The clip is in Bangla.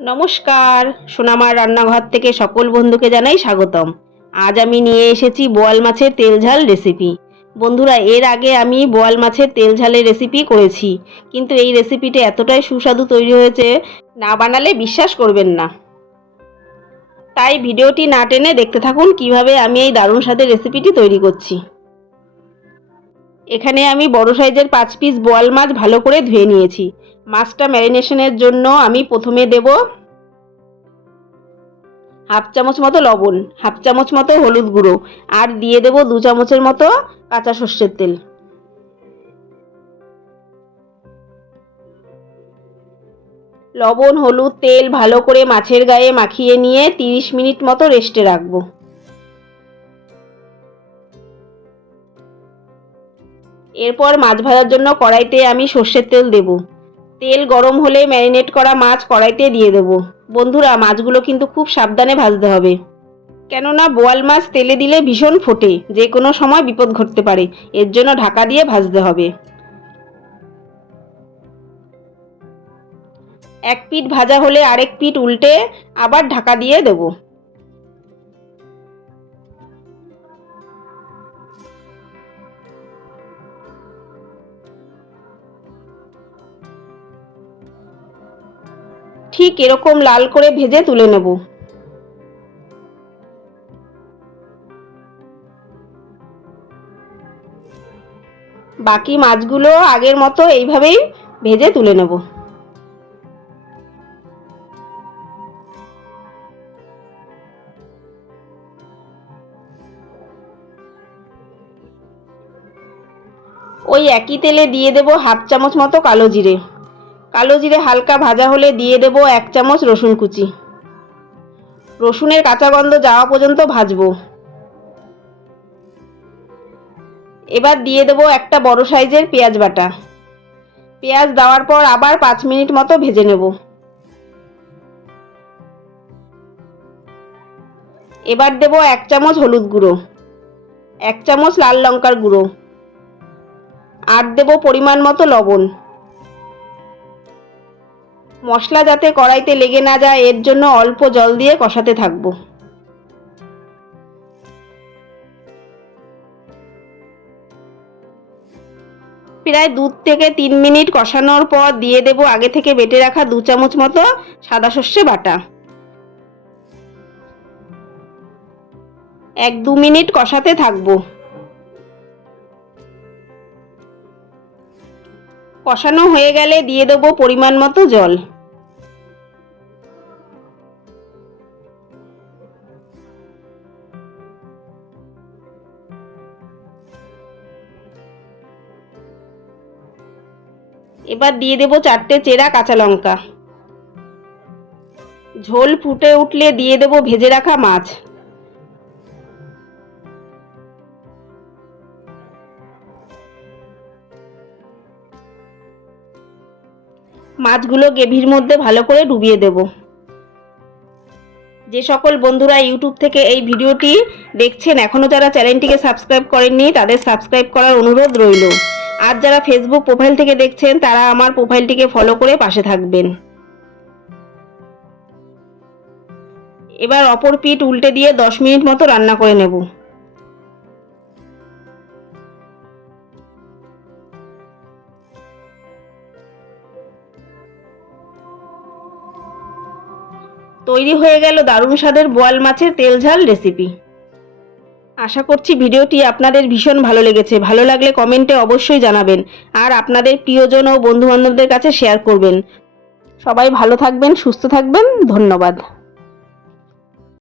নমস্কার, সোনামার রান্নাঘর থেকে সকল বন্ধুকে জানাই স্বাগতম। আজ আমি নিয়ে এসেছি বোয়াল মাছের তেল ঝাল রেসিপি। বন্ধুরা, এর আগে আমি বোয়াল মাছের তেল ঝালের রেসিপি করেছি, কিন্তু এই রেসিপিটা এতটাই সুস্বাদু তৈরি হয়েছে, না বানালে বিশ্বাস করবেন না। তাই ভিডিওটি না টেনে দেখতে থাকুন কিভাবে আমি এই দারুণ স্বাদের রেসিপিটি তৈরি করছি। এখানে আমি বড় সাইজের 5 পিস বোয়াল মাছ ভালো করে ধুয়ে নিয়েছি। মাছটা ম্যারিনেশনের জন্য আমি প্রথমে দেব হাফ চামচ মতো লবণ, হাফ চামচ মতো হলুদ গুঁড়ো, আর দিয়ে দেব 2 চামচের মতো কাঁচা সর্ষের তেল। লবণ, হলুদ, তেল ভালো করে মাছের গায়ে মাখিয়ে নিয়ে 30 মিনিট মতো রেস্টে রাখবো। এরপর মাছ ভাজার জন্য কড়াইতে আমি সর্ষের তেল দেব। তেল গরম হলে ম্যারিনেট করা মাছ কড়াইতে দিয়ে দেব। বন্ধুরা, মাছগুলো কিন্তু খুব সাবধানে ভাজতে হবে, কেননা বোয়াল মাছ তেলে দিলে ভীষণ ফোটে, যে কোনো সময় বিপদ ঘটতে পারে। এর জন্য ঢাকা দিয়ে ভাজতে হবে। এক পিঠ ভাজা হলে আরেক পিঠ উল্টে আবার ঢাকা দিয়ে দেব। ঠিক এরকম লাল করে ভেজে তুলে নেব। বাকি মাছগুলো আগের মতো এইভাবেই ভেজে তুলে নেব। ওই একই তেলে দিয়ে দেব হাফ চামচ মতো কালো জিরে। কালো জিরে হালকা ভাজা হলে দিয়ে দেব 1 চামচ রসুন কুচি। রসুনের কাঁচা গন্ধ যাওয়া পর্যন্ত ভাজবো। এবার দিয়ে দেব একটা বড় সাইজের পেঁয়াজ বাটা। পেঁয়াজ দেওয়ার পর আবার 5 মিনিট মতো ভেজে নেব। এবার দেব 1 চামচ হলুদ গুঁড়ো, 1 চামচ লাল লঙ্কার গুঁড়ো, আর দেব পরিমাণ মতো লবণ। মশলা যাতে কড়াইতে লেগে না যায়, এর জন্য অল্প জল দিয়ে কষাতে থাকবো। প্রায় 2 থেকে 3 মিনিট কষানোর পর দিয়ে দেব আগে থেকে বেটে রাখা 2 চামচ মতো সাদা সর্ষে বাটা। 1-2 মিনিট কষাতে থাকবো। কষানো হয়ে গেলে দিয়ে দেব পরিমাণ মতো জল। এবার দিয়ে দেব 4টে চেরা কাঁচা লঙ্কা। ঝোল ফুটে উঠলে দিয়ে দেব ভেজে রাখা মাছ। মাছগুলো গ্রেভির মধ্যে ভালো করে ডুবিয়ে দেব। যে সকল বন্ধুরা ইউটিউব থেকে এই ভিডিওটি দেখছেন এখনও যারা চ্যানেলটিকে সাবস্ক্রাইব করেননি, তাদের সাবস্ক্রাইব করার অনুরোধ রইল। আর যারা ফেসবুক প্রোফাইল থেকে দেখছেন, তারা আমার প্রোফাইলটিকে ফলো করে পাশে থাকবেন। এবার অপর পিঠ উল্টে দিয়ে 10 মিনিট মতো রান্না করে নেব। তৈরি হয়ে গেল দারুণ স্বাদের বোয়াল মাছের তেল ঝাল রেসিপি। আশা করছি ভিডিওটি আপনাদের ভীষণ ভালো লেগেছে। ভালো লাগলে কমেন্টে অবশ্যই জানাবেন, আর আপনাদের প্রিয়জন ও বন্ধুবান্ধবদের কাছে শেয়ার করবেন। সবাই ভালো থাকবেন, সুস্থ থাকবেন। ধন্যবাদ।